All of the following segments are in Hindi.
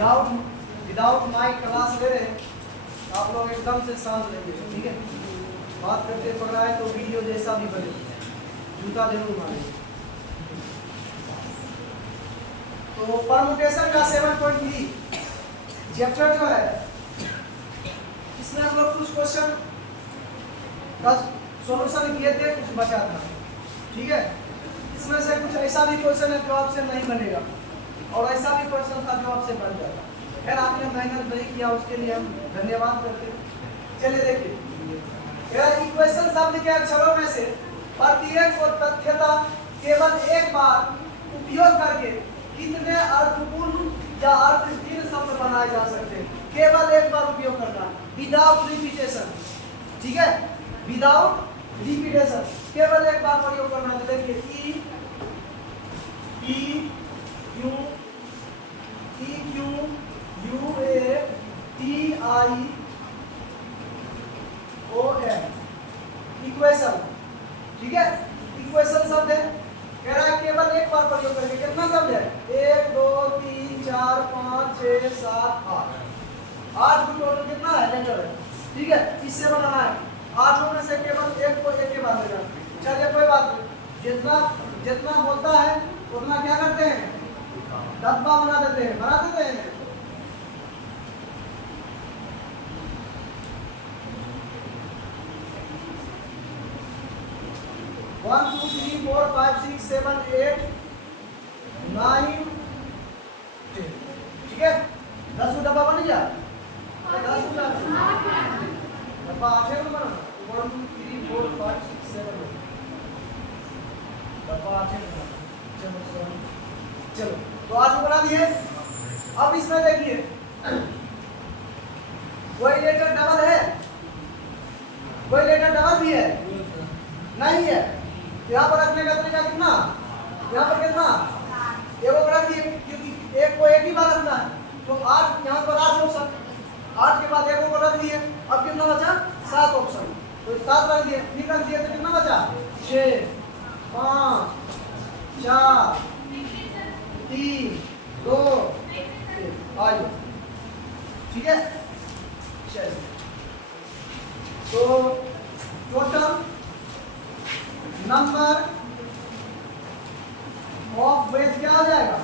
विदाउट विदाउट माइक क्लास ले रहे हैं, आप लोग एकदम से शांत रहेंगे, ठीक है। बात करते पकड़ाए तो वीडियो जैसा भी बने, जूता जरूर मारे। तो परमुटेशन का 7.3 चैप्टर जो है, इसमें हम लोग कुछ क्वेश्चन का सॉल्यूशन किए थे, कुछ बचा था, ठीक है। इसमें से कुछ ऐसा भी क्वेश्चन है जो आपसे नहीं बनेगा, और ऐसा भी क्वेश्चन था जो आपसे बन जाता। खैर आपने मेहनत नहीं किया, उसके लिए हम धन्यवाद करते हैं। चलिए देखिए, इक्वेशन शब्द के अक्षरों में से प्रत्येक को तथ्यता केवल एक बार उपयोग करके कितने अर्थपूर्ण या अर्थहीन शब्द बनाए जा सकते हैं। केवल एक बार उपयोग करना, विदाउट रिपीटेशन, ठीक है, विदाउट रिपीटेशन, केवल एक बार प्रयोग करना। तो देखिए E Q U A T I O N, equation, ठीक है। इक्वेशन शब्द है, कह रहा है केवल एक बार प्रयोग करके। कितना शब्द है? 1 2 3 4 5 6 7 8 टोटल कितना है? लेटर है, ठीक है। इससे बनाना है, 8 में से केवल एक को एक के बाद लेना। चलिए कोई बात नहीं, जितना जितना होता है उतना क्या करते हैं? डब्बा बना देते हैं, बना देते हैं। 1 2 3 4 5 6 7 8 9 10, ठीक है। 10 को डब्बा बन गया, 10 को डब्बा 8 में बना। 1 2 3 4 5 6 7 डब्बा 8 में बना। चलो तो आज बना दिए। अब इसमें देखिए, कोई लेटर डबल है, कोई लेटर डबल भी है, नहीं है। यहाँ पर रखने का तरीका कितना? यहाँ पर कितना? एक को रख दिए, क्योंकि एक को एक ही बार रखना है, तो 8 यहाँ पर 8 ऑप्शन, 8 के बाद एक को रख दिए। अब कितना बचा? 7 ऑप्शन, तो 7 रख दिए, ठीक रख दिए, तो कितना बचा? 6 5 4 3 2 1 आइए, ठीक है। चलिए तो टोटल नंबर ऑफ वेज क्या आ जाएगा?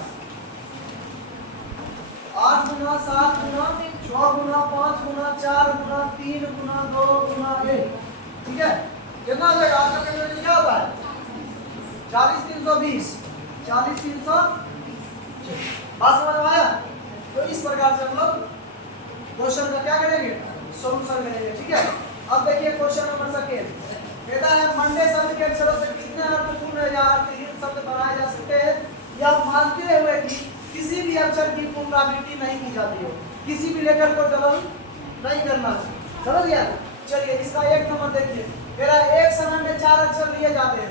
8 गुना 7 गुना 6 गुना 5 गुना 4 गुना 3 गुना 2 गुना 1, ठीक है। कितना आ जाएगा? आपका कैलकुलेशन क्या होता है? 40 320, 40 300। बात समझ में आया? तो इस प्रकार से हम लोग क्वेश्चन का क्या करेंगे? सॉल्यूशन करेंगे, ठीक है। अब देखिए क्वेश्चन नंबर 2 कहता है मंडे शब्द के अक्षरों से कितने अर्थपूर्ण या अर्थहीन शब्द बनाए जा सकते हैं, यह मानते हुए कि किसी भी अक्षर की पुनरावृत्ति नहीं की जाती हो, किसी भी लेटर को डबल नहीं करना। समझ गया? चलिए इसका 1 नंबर देखिए, मेरा एक समय में 4 अक्षर लिए जाते हैं,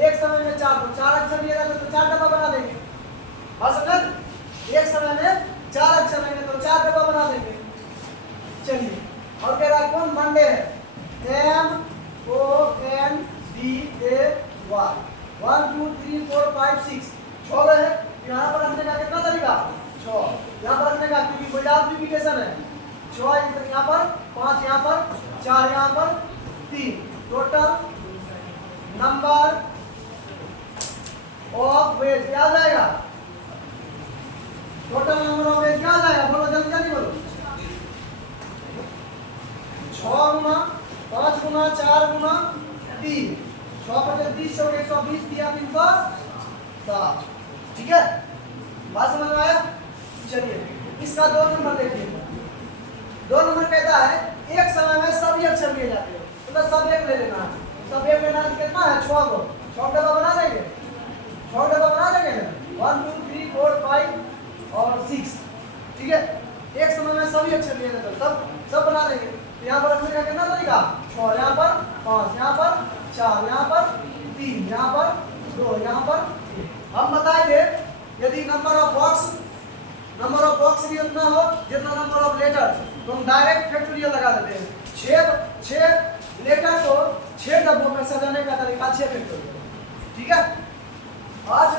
एक समय में 4 अक्षर लिए जाते हैं, तो 4 डब्बा बना देंगे। बस अगर एक समय में 4 अक्षर लेंगे तो 4 डब्बा बना देंगे। चलिए, और कह रहा है कौन मंडे है? MONDAY, 1 2 3 4 5 6 6 है। यहाँ पर रखने का कितना तरीका? 6 यहाँ पर रखने का, क्योंकि विदाउट रिपीटेशन है। 6 यहाँ पर, 5 यहाँ पर, 4 यहाँ पर, 3। टोटल नंबर ऑफ वेज क्या आ जाएगा? टोटल नंबर ऑफ वेज क्या आ जाएगा? बोलो जल्दी जल्दी बोलो। 6 गुना 5 गुना 4 गुना 3, 6 × 30 = 120 दिया 360, ठीक है। बात समझ में आया? चलिए इसका 2 नंबर देखिए। 2 नंबर कहता है एक समय में सभी अक्षर लिए जाते हैं, मतलब सब एक ले लेना है। सब एक लेना कितना है? 6 को 6 डब्बा बना देंगे, 6 डब्बा बना देंगे ना। 1 2 3 4 5 और 6, ठीक है। एक समय में सभी अक्षर लिए जाते हैं, सब बना देंगे। यहाँ पर रखने का कितना तरीका? 6 यहाँ पर, 5 यहाँ पर, 4 यहाँ पर, 3 यहाँ पर, 2 यहाँ पर। हम बताए थे यदि नंबर ऑफ बॉक्स भी उतना हो जितना नंबर ऑफ लेटर, तो हम डायरेक्ट फैक्टोरियल लगा देते हैं। 6 लेटर को 6 डब्बों में सजाने का तरीका 6 फैक्टोरियल, ठीक है। आज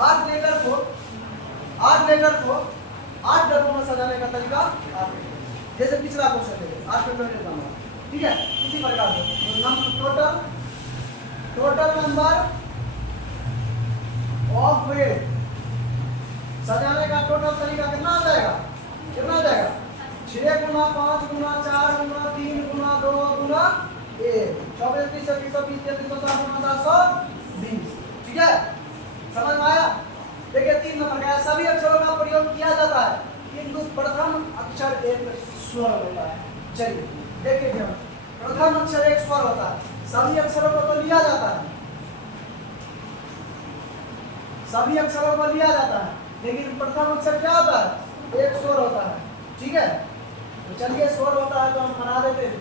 8 लेटर को 8 डब्बों में सजाने का तरीका आप जैसे पिछला क्वेश्चन है 8 फैक्टोरियल का नंबर, ठीक है। इसी प्रकार से टोटल नंबर ऑफ वेट सजाने का टोटल तरीका कितना आ जाएगा? 6 गुना 5 गुना 4 गुना 3 गुना 2 गुना 1 24 30 30 20 30 720, ठीक है। समझ में आया? देखिए 3 नंबर का सभी अक्षरों का प्रयोग किया जाता है, किंतु प्रथम अक्षर एक स्वर होता है। चलिए देखिए ध्यान, प्रथम अक्षर एक स्वर होता है, सभी अक्षरों को तो लिया जाता है, सभी अक्षरों को लिया जाता है, लेकिन प्रथम अक्षर क्या होता है? एक स्वर होता है, ठीक है। तो चलिए स्वर होता है तो हम बना देते हैं,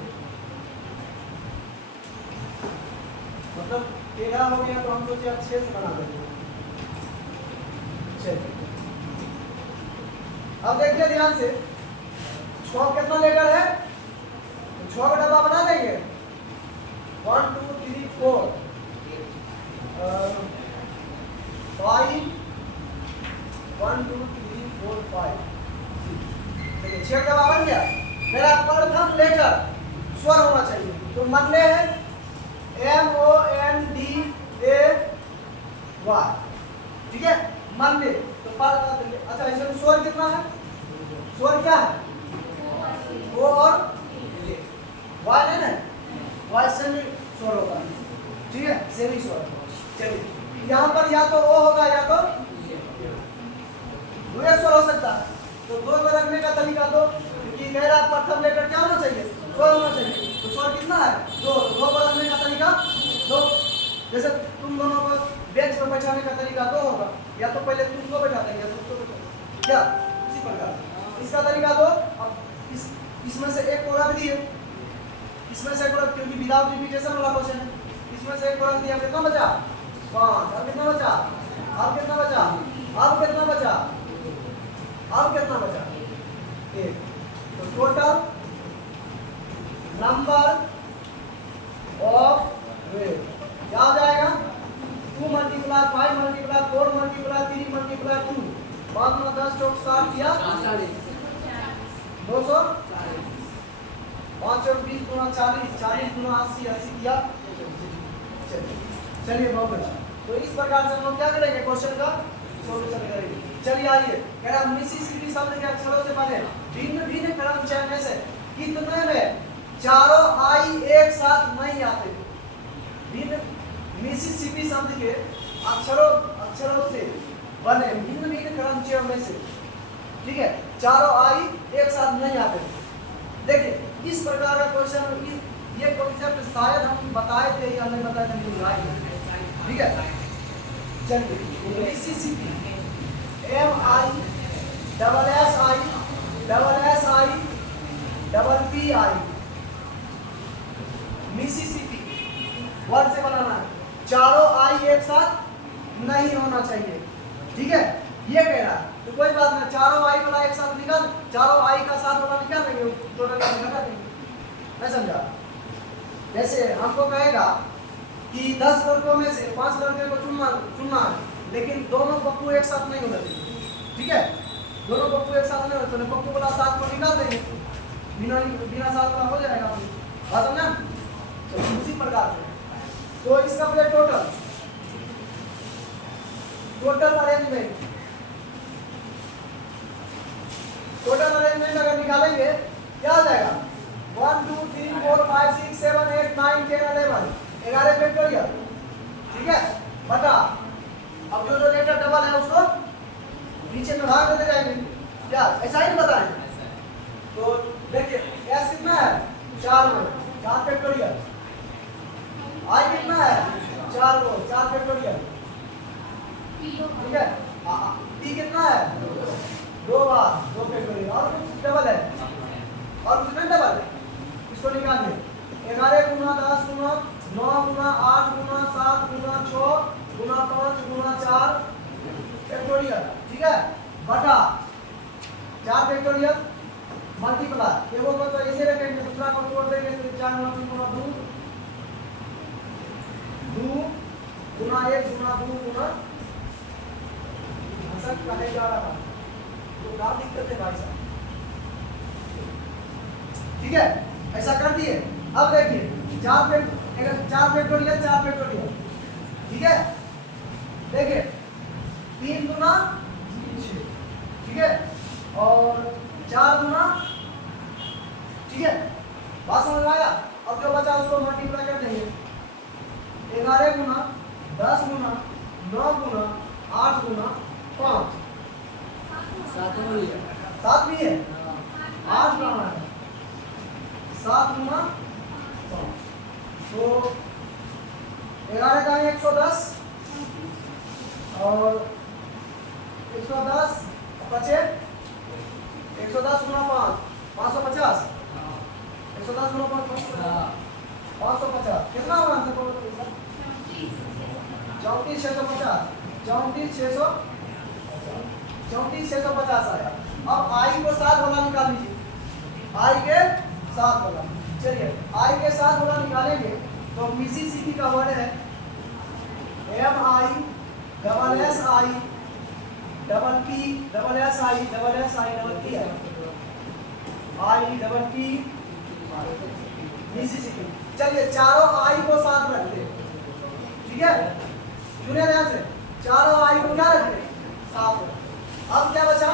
मतलब टेढ़ा हो गया तो हम सोचे अच्छे से बना देते हैं। चलिए अब देखिए ध्यान से, 6 कितना लेटर है? 6 का डब्बा बना देंगे, 1 2 3 4 5 1 2 3 4 5 देखिए 6 का डब्बा बन गया। मेरा प्रथम लेटर स्वर होना चाहिए, तो मनले है MONDAY, ठीक है। मनले तो अच्छा इसमें स्वर कितना है? स्वर क्या है? ओ और वाई नहीं ना, वाई सेमी स्वर होता है, ठीक है, सेमी स्वर। चलिए यहाँ पर या तो ओ होगा या तो दूसरा स्वर हो सकता है, तो दो को रखने का तरीका दो, क्योंकि कह रहा प्रथम लेटर क्या होना चाहिए? स्वर होना चाहिए, तो स्वर कितना है? दो को रखने का तरीका दो। जैसे तुम दोनों को बेंच पर बैठाने का तरीका दो होगा, या तो पहले तुमको बैठाते हैं या उसको बैठाते, क्या इसी प्रकार इसका तरीका दो। अब इसमें से एक को रख दिए, इसमें से एक को रख, क्योंकि विदाउट रिपीटेशन वाला क्वेश्चन है, इसमें से एक को रख दिया, कितना बचा? 5। अब कितना बचा? अब कितना बचा? अब कितना बचा? अब कितना बचा? 1। तो टोटल नंबर ऑफ वेट क्या हो जाएगा? 2 मल्टीप्लाई 5 मल्टीप्लाई 4 मल्टीप्लाई 3 मल्टीप्लाई 2 5 गुना 10 चौक 60 या 200 5 और 20 गुना 40 40 गुना 80 80 किया। चलिए बहुत अच्छा। तो इस प्रकार से हम लोग क्या करेंगे? क्वेश्चन का सॉल्यूशन करेंगे। चलिए आइए, कह रहा मिसिसिपी शब्द के अक्षरों से बने भिन्न भिन्न क्रम चयन से कितने में चारों आई एक साथ नहीं आते? भिन्न मिसिसिपी शब्द के अक्षरों से बने भिन्न भिन्न क्रम चयन में से, ठीक है, चारों आई एक साथ नहीं आते। देखिए इस प्रकार का क्वेश्चन, ये कॉन्सेप्ट शायद हम बताए थे या नहीं बताए थे, ठीक है। चलिए मिसिसिपी MISSIPPI मिसिसिपी वर्ड से बनाना है, चारों आई एक साथ नहीं होना चाहिए, ठीक है। ये कह रहा है तो कोई बात नहीं, चारों आई वाला एक साथ निकाल, चारों आई का साथ वाला निकाल देंगे, टोटल घटा देंगे, मैं समझा। जैसे हमको कहेगा कि 10 लड़कों में से 5 लड़के को चुनना है, लेकिन दोनों पप्पू एक साथ नहीं होते, ठीक है, दोनों पप्पू एक साथ नहीं होते, तो पप्पू वाला साथ को निकाल देंगे, बिना साथ वाला हो जाएगा, बात समझा। तो उसी प्रकार से तो इसका पहले टोटल अरेंजमेंट अगर निकालेंगे क्या हो जाएगा? 1 2 3 4 5 6 7 8 9 10 11 11 फैक्टोरियल, ठीक है, बटा अब जो लेटर डबल है उसको नीचे में भाग देते जाएंगे, क्या ऐसा ही बताएं? तो देखिए एस कितना है? 4 में 4 फैक्टोरियल, आई कितना है? 4 को 4 फैक्टोरियल, ठीक है, टी कितना है? 2 बार 2 फैक्टोरियल, और कुछ डबल है और कुछ नहीं डबल है, इसको निकालिए। 11 गुना 10 गुना 9 गुना 8 गुना 7 गुना 6 गुना 5 गुना 4 फैक्टोरियल, ठीक है, बटा 4 फैक्टोरियल मल्टीप्लाई, एगो को तो ऐसे रखेंगे, दूसरा को छोड़ देंगे, तो 4 गुना 2 गुना 1 गुना 2 गुना सब कहे जा रहा था, तो क्या दिक्कत है भाई साहब? ठीक है, ऐसा कर दिए। अब देखिए 4 फैक्टोरियल, ठीक है। देखिए 3 गुना 6, ठीक है, और 4 गुना, ठीक है, बात समझ में आया। अब जो बचा उसको मल्टीप्लाई कर देंगे, 11 गुना 10 गुना 9 गुना 8 गुना 5, 7 भी है, 8 कहाँ है, 7 गुना 5, तो 11 का है 110, और 110 बचे 110 गुना 5 550, 110 गुना 5 550, कितना हुआ आंसर बोलो तो सर? 34,650, 34,650 आया। अब आई को 7 वाला निकाल लीजिए, आई के 7 वाला। चलिए आई के 7 वाला निकालेंगे तो मिसिसिपी का वर्ड है MI double SI double P double SI double SI double P I double P Mississippi. चलिए चारों आई को साथ रखते हैं, ठीक है, सुनिए ध्यान से, चारों आई को क्या रखते हैं, साथ। अब क्या बचा,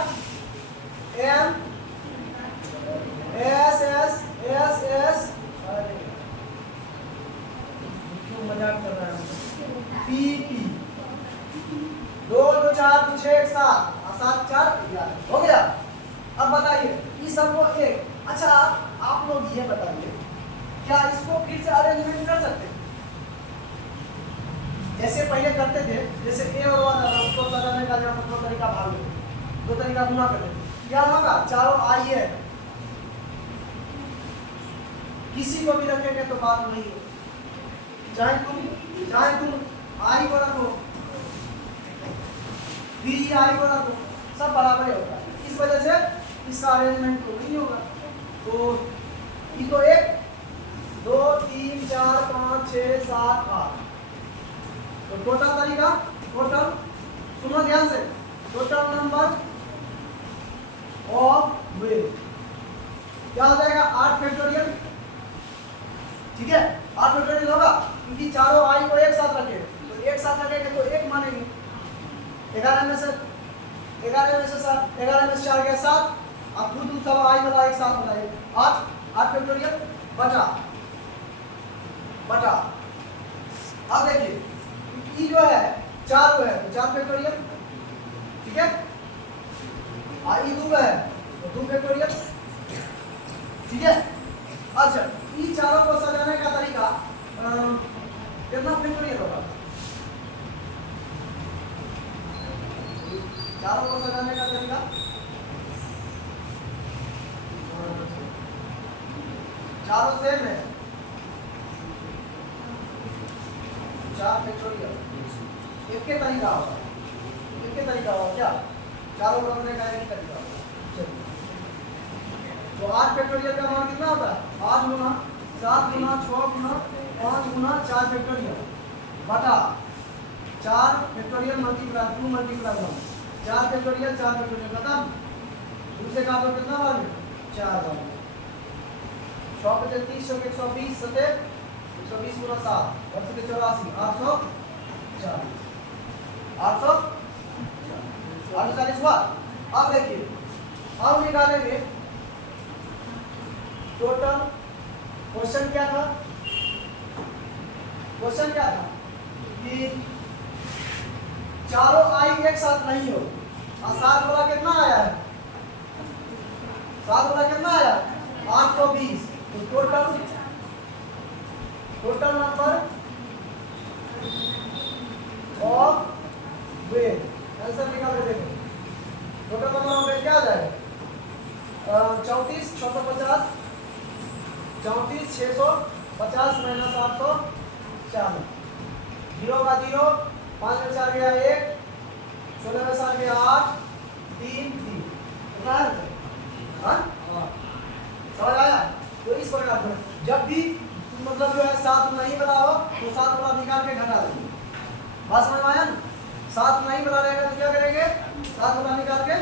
M AS क्यों मजाक कर रहा है, PP 2 2 4 2 6 7 7 4 11 हो गया। अब बताइए इस सबको एक, अच्छा आप लोग ये बताइए क्या इसको फिर से अरेंजमेंट कर सकते हैं जैसे पहले करते थे, जैसे ए और उसको सजाने का दो तरीका भाग लेते, दो तरीका गुना कर देते, क्या होगा, चारों आई है, किसी को भी रखेंगे तो बात नहीं है, चाहे तुम आई को रखो, बी आई को रखो, सब बराबर ही होगा। इस वजह से इसका अरेंजमेंट तो नहीं होगा। तो ये तो 1 2 3 4 5 6 7 8, तो टोटल तरीका, टोटल सुनो ध्यान से, टोटल नंबर ऑफ वे क्या हो जाएगा, 8 फैक्टोरियल, ठीक है, 8 फैक्टोरियल होगा क्योंकि चारों आई को एक साथ रखे, तो एक साथ रखेंगे तो 1 मानेंगे, 11 में से 7, 11 में से 4 गया 7, अब खुद सब आई वाला एक साथ बनाइए, 8 फैक्टोरियल बटा। अब देखिए ई जो है 4 है तो 4 फैक्टोरियल, ठीक है, और ई 2 है तो 2 फैक्टोरियल, ठीक है। अच्छा ई चारों को सजाने का तरीका कितना फैक्टोरियल होगा, चारों को सजाने का तरीका चारों सेम है, 4 फैक्टोरियल, एक के तरीका होगा, क्या चारों को रखने का एक तरीका होगा। चलिए तो 8 फैक्टोरियल का मान कितना होता है, 8 गुना 7 गुना 6 गुना 5 गुना 4 फैक्टोरियल बटा 4 फैक्टोरियल मल्टीप्लाई 2 मल्टीप्लाई 1, 4 फैक्टोरियल खत्म। दूसरे का आप कितना बार में 4 बार, 6 पे 30 120 सते 120 गुना 7 और 84 840 हुआ। अब देखिए अब निकालेंगे टोटल, क्वेश्चन क्या था कि चारों आई एक साथ नहीं हो, और 7 वाला कितना आया है, 820, तो total number of way, answer निकाल के देखो, टोटल नंबर ऑफ वे क्या आ जाएगा, 34,650, 34,650 माइनस 840, 0 का 0, 5 में 4 गया 1, 16 में 7 गया 8, 3 कितना है, हाँ समझ आया। तो इस प्रकार से जब भी मतलब जो है 7 नहीं बना हो तो 7 वाला निकाल के घटा देंगे, बात समझ में आया ना, 7 नहीं बना रहेगा तो क्या करेंगे, 7 वाला निकाल के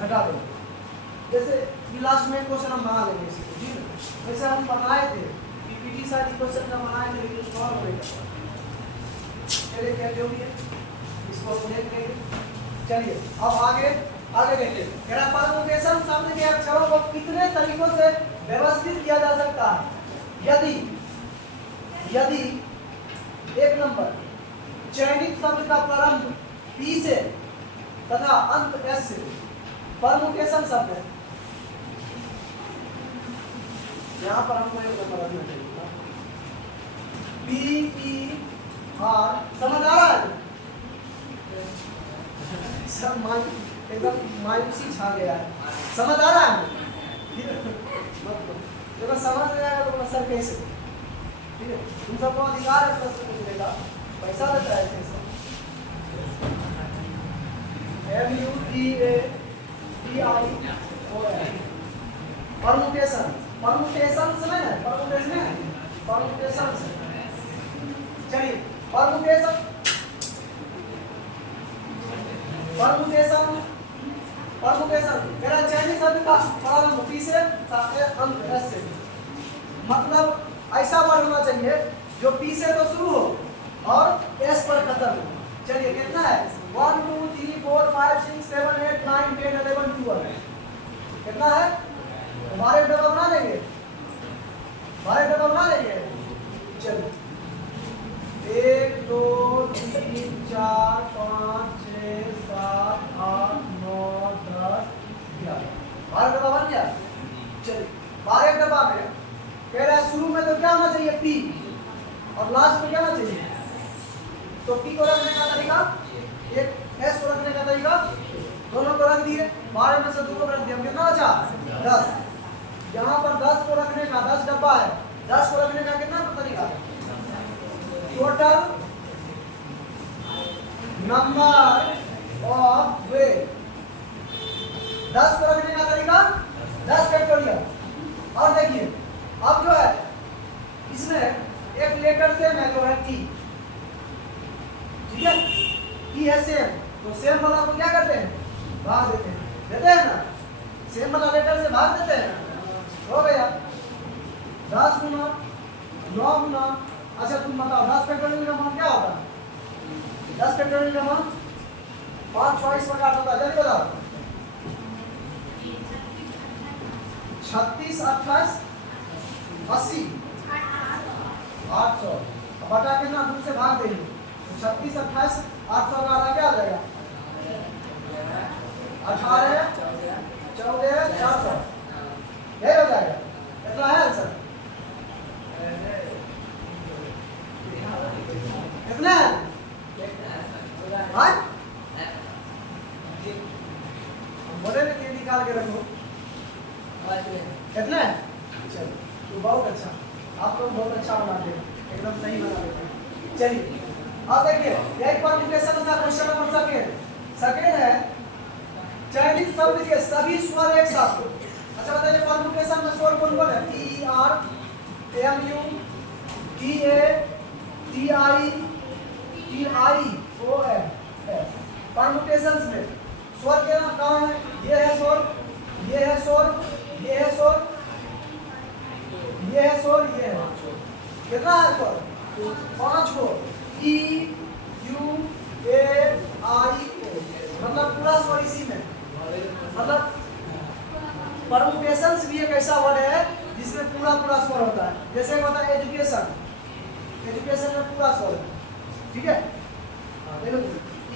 घटा देंगे, जैसे ये लास्ट में क्वेश्चन हम बना लेंगे इसी को, ठीक है। वैसे हम बनाए थे पीपीटी साइड क्वेश्चन का बनाए थे, लेकिन सॉल्व नहीं कर पाए। चलिए क्या जो भी है इसको हम देख लेंगे। चलिए अब आगे देखिए, परमुटेशन शब्द के अक्षरों को कितने तरीकों से व्यवस्थित किया जा सकता है। यदि एक नंबर चयनित शब्द का प्रारंभ पी से तथा अंत एस से परमुटेशन शब्द है। यहाँ पर हमको एक नंबर रखना चाहिए, पी आर, समझ आ रहा है? सब एकदम मायूसी छा गया है, समझ आ रहा है? जब समझ में आएगा तो सर कैसे, ठीक है। तुम सबको अधिकार है प्रश्न पूछने का, पैसा देता है कैसे। परमुटेशन, परमुटेशन समझ है, परमुटेशन चलिए परमुटेशन मेरा चयनित शब्द का प्रारंभ पी से अंत एस से, मतलब ऐसा वर्ड होना चाहिए जो पी से तो शुरू हो और एस पर खत्म हो। चलिए कितना है, 1 2 3 4 5 6 7 8 9 10 11 12 कितना है? हमारे डब्बा बना लेंगे, चलिए 1 2 3 4 5 6 7 8 9 10 11 12 डब्बा बन गया। चलिए 12 डब्बा में कह रहा है शुरू में तो क्या होना चाहिए, पी, और लास्ट में क्या होना चाहिए। तो पी को रखने का तरीका, एक एस को रखने का तरीका, दोनों को रख दिए, 12 में से 2 को रख दिया, कितना बचा 10। यहाँ पर 10 को रखने का 10 डब्बा है, 10 को रखने का कितना तरीका, टोटल नंबर ऑफ वे, 10 को रखने का तरीका 10 फैक्टोरियल। और देखिए अब जो है इसमें एक लेटर सेम है जो है टी, ठीक है, टी है सेम, तो सेम वाला को क्या करते हैं, भाग देते हैं ना, सेम वाला लेटर से भाग देते हैं ना, हो गया 10 गुना 9 गुना। अच्छा तुम बताओ 10 फैक्टोरियल का मान क्या होगा, 10 फैक्टोरियल का मान 5 6 इस प्रकार होता है, जल्दी बताओ 36 28 80 800, बटा कितना दूर से भाग देंगे, 36 28 800 का आधा क्या आ जाएगा, 18 14 400, यही हो जाएगा, कितना है आंसर, कितना है, बोले ना कि निकाल के रखो, कितना है। चलो तो बहुत अच्छा, आप लोग बहुत अच्छा बनाते हैं, एकदम सही बना लेते हैं। चलिए अब देखिए एक परमुटेशन का क्वेश्चन नंबर सेकंड है, चयनित शब्द के सभी स्वर एक साथ हो। अच्छा बताइए परमुटेशन में स्वर कौन कौन है, T R M U T A T I O M. Permutations में स्वर के नाम कौन है, ये है स्वर, ये है स्वर, ये है स्वर, ये है स्वर, ये है, कितना है स्वर, 5 को, ई यू ए आई ओ, मतलब पूरा स्वर इसी में, मतलब परमुटेशंस भी एक ऐसा वर्ड है जिसमें पूरा स्वर होता है। जैसे होता है एजुकेशन, एजुकेशन में पूरा स्वर, ठीक है, देखो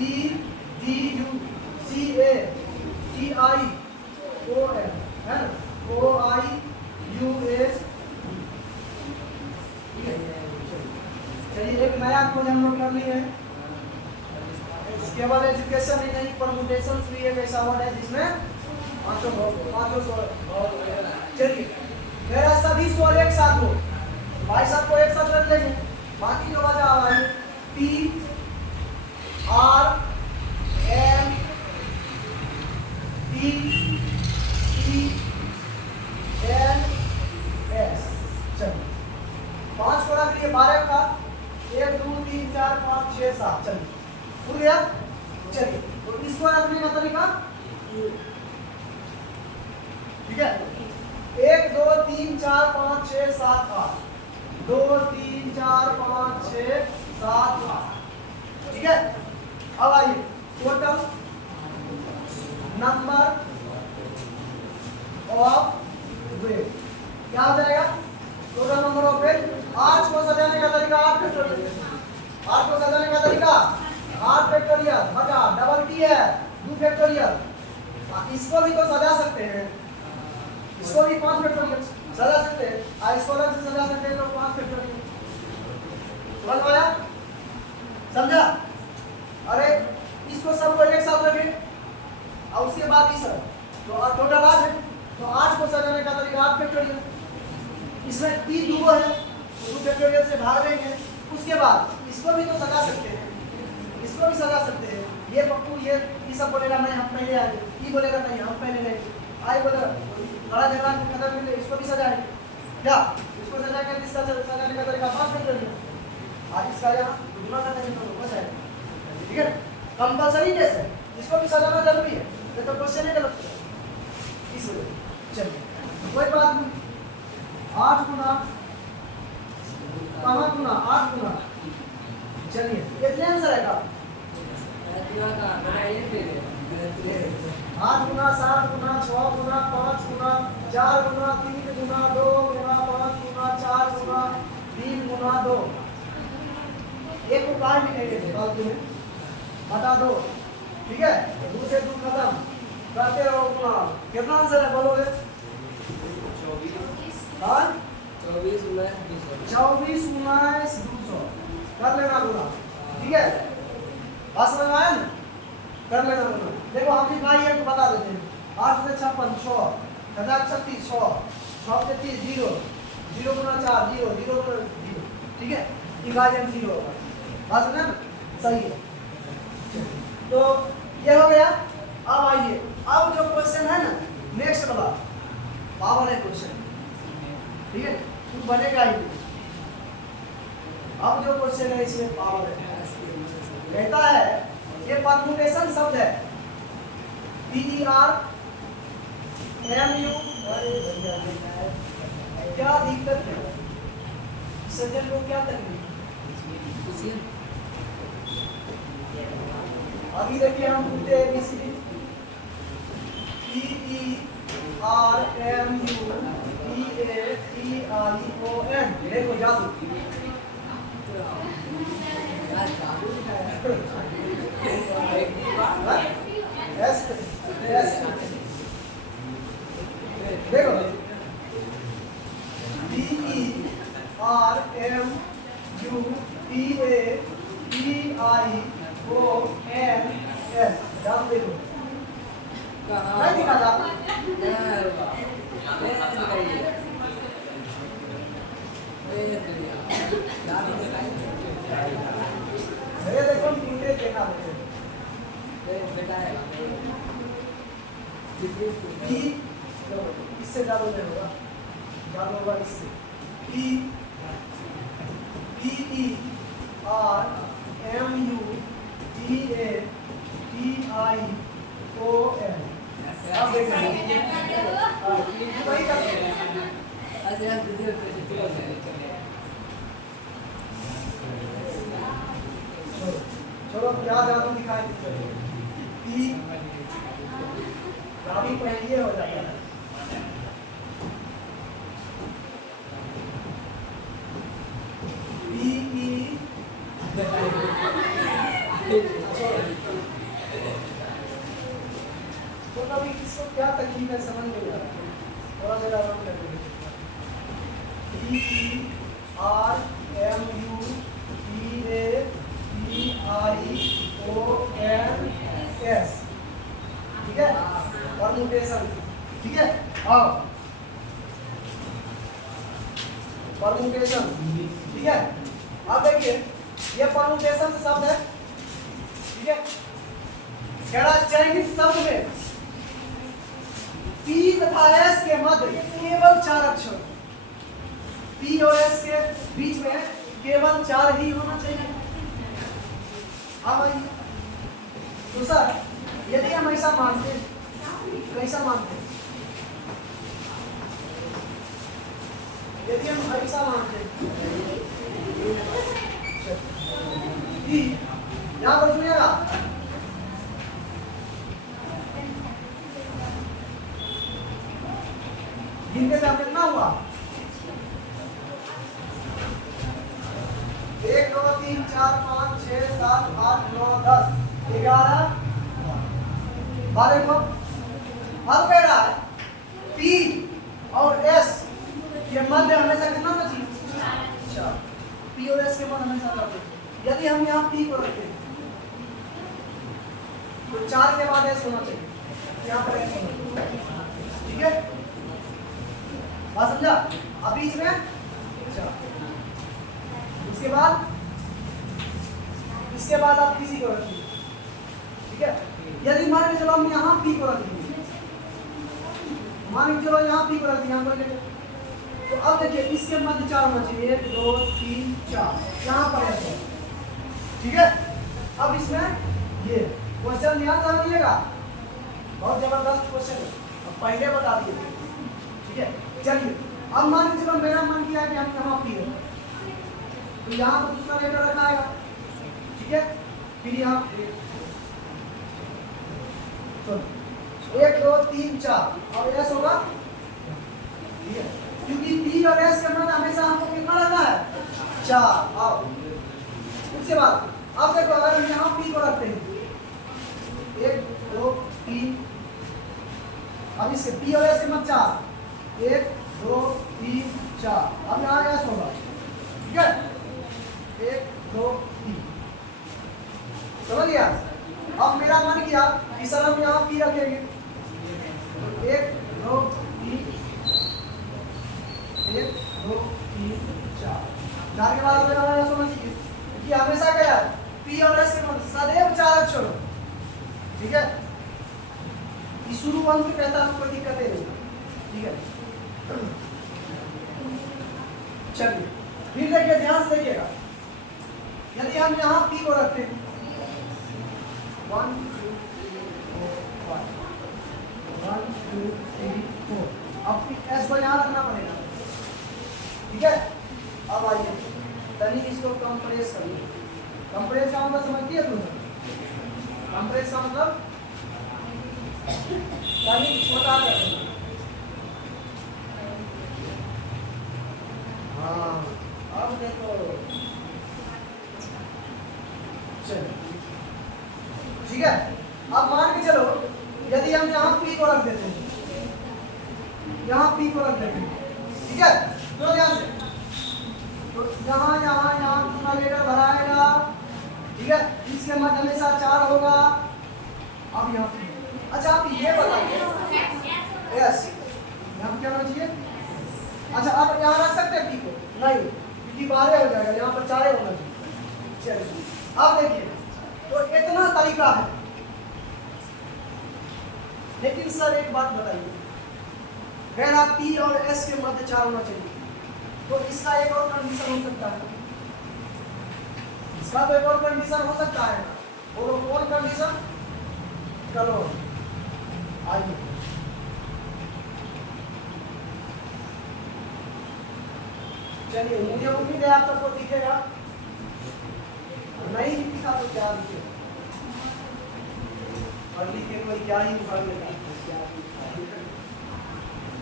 E D U C A T I O N है ना, ओ आई यू ए। चलिए एक नया खोज हम लोग कर लिए हैं, केवल एजुकेशन ही नहीं, परमुटेशंस भी एक ऐसा वर्ड है जिसमें पांचों स्वर। चलिए मेरा सभी स्वर एक साथ हो, भाई साहब को एक साथ रख लेंगे, बाकी जो बचा हुआ है P R M T E N S. चलिए 5 को रख लिए, 12 का 1 2 3 4 5 6 7, चलिए हो गया। चलिए तो इसको रखने का तरीका ठीक है, 1 2 3 4 5 6 7 8, 2 3 4 5 6 7 8, ठीक है। अब आइए टोटल नंबर ऑफ वेट क्या हो जाएगा? टोटल नंबर ऑफ वेट 8 को सजाने का तरीका 8 फैक्टोरियल, 8 को सजाने का तरीका 8 फैक्टोरियल बटा डबल टी है 2 फैक्टोरियल। इसको भी तो सजा सकते हैं, इसको भी 5 फैक्टोरियल सजा सकते हैं, और इसको अलग से सजा सकते हैं तो 5 फैक्टोरियल। समझ में आया? समझा? अरे इसको सबको एक साथ रखें और उसके बाद इस तो टोटल 8 है, तो 8 को सजाने का तरीका 8 फैक्टोरियल, इसमें 3 दूगो है तो 2 फैक्टोरियल से भाग देंगे। उसके बाद इसको भी तो सजा सकते हैं, इसको भी सजा सकते हैं। ये पप्पू ये सब बोलेगा नहीं हम पहले आएंगे, ये बोलेगा नहीं हम पहले लेंगे, आई बोलेगा बड़ा झगड़ा खत्म कर ले, इसको भी सजाएंगे क्या? इसको सजाएंगे, इसका सजाने का तरीका 5 फैक्टोरियल, आज इसका यहाँ गुना का तरीका हो जाएगा, ठीक है। कंपलसरी कैसे इसको भी सजाना जरूरी है, ये तो क्वेश्चन ही गलत है इस वजह। चलिए कोई बात नहीं, 8 गुना कहाँ गुना 8 गुना, चलिए कितने आंसर है का 8 गुना 7 गुना 6 गुना 5 गुना 4 गुना 3 गुना 2 गुना 5 गुना 4 गुना 3 गुना 2, एक को काट भी नहीं देते फालतू में, बटा 2, ठीक है। 2 से 2 खत्म करते रहो गुना, कितना आंसर है बोलोगे? 24 19 200 कर लेना गुना, ठीक है। बात समझ में आया ना? कर लेना गुना। देखो हम भी भाई को बता देते हैं, 8 से 56 100, 1036 100, 6 से 30 0, 0 गुना 4 0, 0 गुना 0, ठीक है। डिवाइड 0 होगा, बात समझ में? सही है। तो ये हो गया। अब आइए, अब जो क्वेश्चन है ना नेक्स्ट वाला पावर है क्वेश्चन, ठीक है, तू बनेगा ही। अब जो क्वेश्चन है इसमें पावर है, कहता है ये परम्यूटेशन शब्द है PERMU, क्या दिक्कत है सज्जन को, क्या तकलीफ? अभी देखिए हम पूछते हैं ABCD PERMU PATION, देखो जादू देखो PERMUPATION, जादू देखो नहीं दिखा जादू, ये देखो टूटे देखा इससे जादू नहीं होगा, जादू होगा इससे PERMUPATION, अब देखना चलो क्या जादू दिखाई काफी पहले हो जाता है। तो कभी किसको क्या तकलीफ है समझ नहीं आ रहा, थोड़ा सा डाउन कर दीजिए। PERMUTATION, ठीक है, परम्यूटेशन, ठीक है। हाँ परम्यूटेशन, ठीक है। अब देखिए ये परम्यूटेशन से शब्द है, ठीक है। कह रहा चयनित शब्द में P तथा S के मध्य केवल 4 अक्षर, P और S के बीच में केवल 4 ही होना चाहिए। हाँ भाई, तो सर यदि हम ऐसा मानते हैं, कैसा मानते हैं ऐसा मानते डी यहाँ पर सुनिएगा गिनते में कितना हुआ 1 2 3 4 5 6 7 8 9 10 11 12 को अब कह रहा है P और S के मध्य हमेशा कितना होना चाहिए 4 P और S के मध्य हमेशा रहते हैं। यदि हम यहाँ P को रखते हैं तो 4 के बाद S होना चाहिए यहाँ पर S होना चाहिए ठीक है बात समझा अब बीच में 4 उसके बाद इसके बाद आप किसी को रखिए ठीक है यदि मान के चलो हम यहाँ P को रख देंगे मान के चलो यहाँ P को रख दिया हम तो अब देखिए इसके मध्य 4 होना चाहिए 1 2 3 4 यहाँ पर ऐसे ठीक है अब इसमें ये क्वेश्चन ध्यान से समझिएगा बहुत जबरदस्त क्वेश्चन है अब पहले बता दिए ठीक है चलिए अब मान के चलो मेरा मन किया कि हम यहाँ P है तो यहाँ पर दूसरा लेटर रखना आएगा ठीक है फिर यहाँ 1 2 3 4 और S होगा ठीक है क्योंकि P और S के मध्य हमेशा हमको कितना रखना है 4 आओ उसके बाद अब देखो अगर हम यहाँ P को रखते हैं 1 2 3 अब इसके P और S के मध्य 4 1 2 3 4 अब यहाँ S होगा ठीक है 1 2 3 समझ लिया अब मेरा मन किया कि सर हम यहाँ P रखेंगे 1 2 3 1 2 3 4 4 के बाद मेरा मन समझ लीजिए कि हमेशा क्या है P और S के मध्य सदैव 4 अक्षर हो ठीक है ये शुरू अंत में कहता है कोई दिक्कत नहीं ठीक है चलिए फिर देखिए ध्यान से देखिएगा यदि हम यहाँ P को रखते हैं 1 2 3 4 5 1 2 3 4 अब S को यहाँ रखना पड़ेगा ठीक है अब आइए तनिक इसको कंप्रेस करिए कंप्रेस का मतलब समझती है तुम कंप्रेस का मतलब तनिक छोटा कर देना हाँ अब देखो चलो ठीक है अब मान के चलो यदि हम यहाँ P को रख देते हैं यहाँ P को रख देते हैं ठीक है तो ध्यान से तो यहाँ यहाँ यहाँ दूसरा लेटर भराएगा ठीक है इसके मध्य हमेशा 4 होगा अब यहाँ अच्छा आप ये बताइए यस यहाँ क्या होना चाहिए अच्छा आप यहाँ रख सकते हैं P को नहीं क्योंकि 12 हो जाएगा यहाँ पर 4 होना चाहिए चलिए अब देखिए तो इतना तरीका है लेकिन सर एक बात बताइए अगर आप P और S के मध्य 4 होना चाहिए तो इसका एक और कंडीशन हो सकता है इसका तो एक और कंडीशन हो सकता है बोलो कौन कंडीशन चलो आइए चलिए मुझे उम्मीद है आप सबको दिखेगा नहीं दिखा तो क्या दिखे और लिखे कोई क्या ही उखाड़ लेता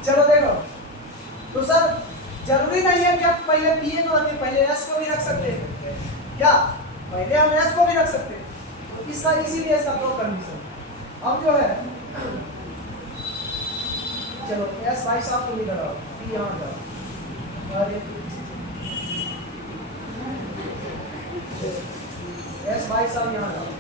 चलो देखो तो सर जरूरी नहीं है कि आप पहले P को रखें पहले S को भी रख सकते हैं क्या पहले हम S को भी रख सकते हैं तो इसका इसीलिए सब दो कंडीशन अब जो है चलो S भाई साहब को भी लगाओ P यहाँ जाओ और S भाई साहब यहाँ जाओ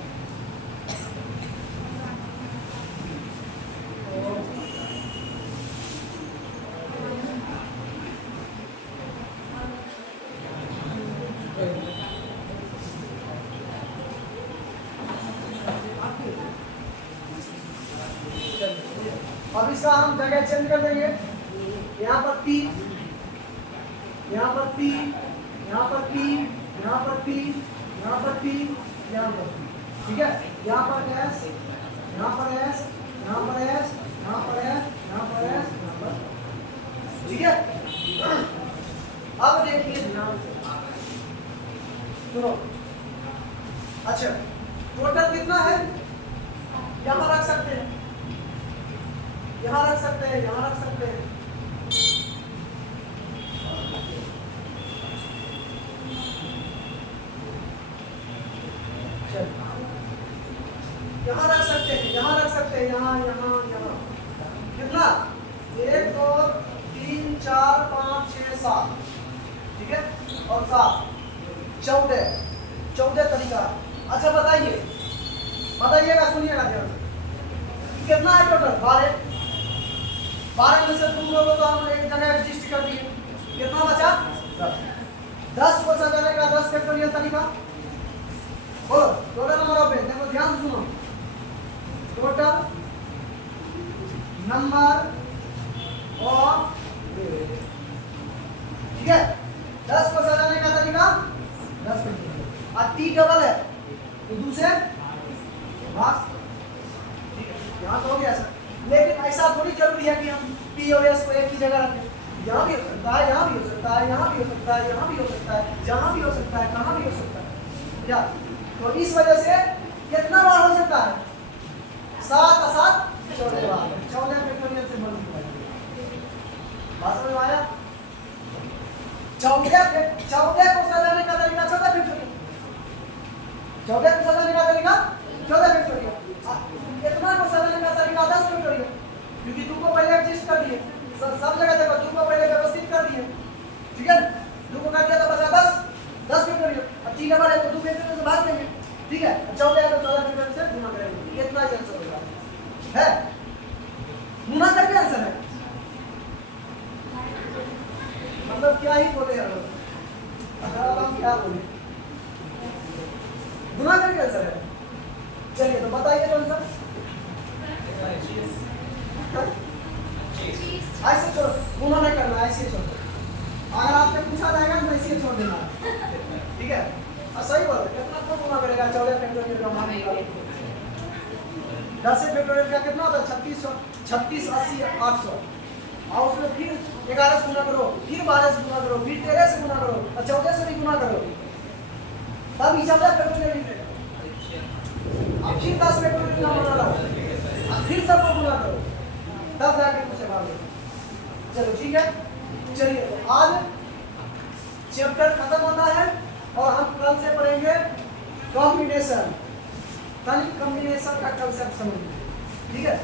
अब इसका हम जगह चेंज कर देंगे यहाँ पर P यहाँ पर P यहाँ पर P यहाँ पर P यहाँ पर P यहाँ पर P ठीक है यहाँ पर S यहाँ पर S यहाँ पर S यहाँ पर S यहाँ पर S यहाँ पर ठीक है यहाँ रख सकते हैं, यहाँ रख सकते हैं। यहाँ रख सकते हैं, यहाँ रख सकते हैं, यहाँ यहाँ यहाँ। कितना? 1 2 3 4 5 6 7, ठीक है, और 7 14 तरीका। अच्छा बताइए, बताइएगा, सुनिएगा ध्यान से, कितना है टोटल? 12 में से तुम लोगों को हम एक जगह एडजस्ट कर दिए, कितना बचा? 10 को सजाने का 10 फैक्टोरियल तरीका। बोलो टोटल नंबर ऑफ, देखो ध्यान से सुनो, टोटल नंबर ऑफ, ठीक है, 10 को सजाने का तरीका 10 फैक्टोरियल। और टी डबल है तो दूसरे बस, ठीक है, यहाँ तो हो गया सर। लेकिन ऐसा थोड़ी जरूरी है कि हम पी और एस को एक ही जगह रखें। यहाँ भी हो सकता है, यहाँ भी हो सकता है, यहाँ भी हो सकता है, यहाँ भी हो सकता है, जहाँ भी हो सकता है, कहाँ भी हो सकता है, या तो इस वजह से कितना बार हो सकता है? 7 और 7 14 बार, 14 फैक्टोरियल से मल्टीप्लाई। बात समझ में आया? 14 को सजाने का तरीका 14 फैक्टोरियल, 14 को सजाने का तरीका 14 फैक्टोरियल, कितना को सजाने का तरीका 10 फैक्टोरियल, क्योंकि 2 को पहले एडजस्ट कर दिए, सब जगह देखो 2 को पहले व्यवस्थित कर दिए, ठीक है, 2 को कर दिया तो बचा 10 फैक्टोरियल। अब 3 नंबर है तो 2 फैक्टोरियल से भाग देंगे, ठीक है, 14 है तो 14 फैक्टोरियल से गुना करेंगे, इतना ही आंसर होगा, है गुना करके आंसर है। मतलब क्या ही बोले यार, हम क्या बोले, गुना करके आंसर है। चलिए तो बताइए कौन सा? ऐसे छोड़, गुना नहीं करना, ऐसे छोड़, अगर आपसे पूछा जाएगा तो ऐसे छोड़ देना, ठीक है। और सही बोल, कितना को गुना करेगा? 14 फैक्टोरियल का मान निकालो, 10 फैक्टोरियल का कितना होता है? 36 80 800, और उसमें फिर 11 से गुना करो, फिर 12 से गुना करो, फिर 13 से गुना करो, और 14 से भी गुना करो, तब 14 फैक्टोरियल मिलेगा। अब फिर 10 फैक्टोरियल का बना लो, अब फिर सबको गुना करो, तब जाके मुझसे भागो। चलो ठीक है, चलिए तो आज चैप्टर खत्म होता है और हम कल से पढ़ेंगे कॉम्बिनेशन, कॉम्बिनेशन का कंसेप्ट समझिए, ठीक है।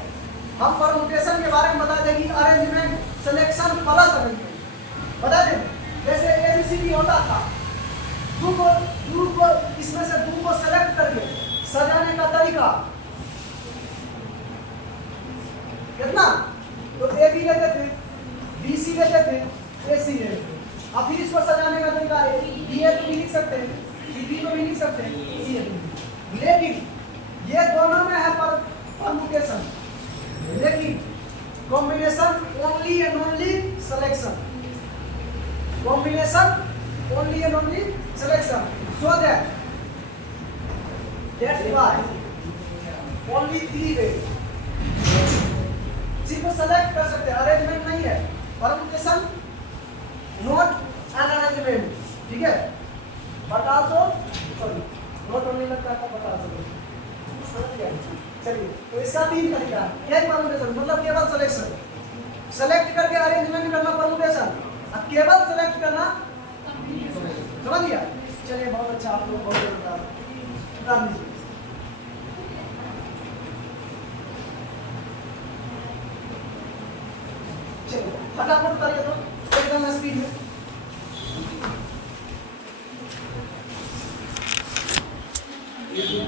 हम परमुटेशन के बारे में बता देंगे, अरेंजमेंट, सिलेक्शन, प्लस अरेंजमेंट बता देंगे। जैसे एबीसीडी होता था, 2 को इसमें से 2 को सेलेक्ट करके सजाने का तरीका कितना? तो ए बी लेते थे, बी सी लेते थे, ए सी लेते थे, अब फिर इसको सजाने का तरीका बी ए को भी लिख सकते हैं, सी बी को भी लिख सकते हैं, सी ए को। लेकिन ये दोनों में है परमुटेशन, लेकिन combination only and only selection, combination only and only selection, so that's why only 3 वे, सिर्फ सेलेक्ट कर सकते हैं, अरेंजमेंट नहीं है, परमुटेशन नॉट एन अरेंजमेंट, ठीक है, but also sorry not only लगता है बट आल्सो, समझ गए? चलिए तो इसका 3 तरीका है, क्या है परमुटेशन, मतलब केवल सिलेक्शन, सेलेक्ट करके अरेंजमेंट करना परमुटेशन, और केवल सेलेक्ट करना समझ गया? चलिए बहुत अच्छा, आप लोग बहुत बता दीजिए। चलो फटाफट करिए तो।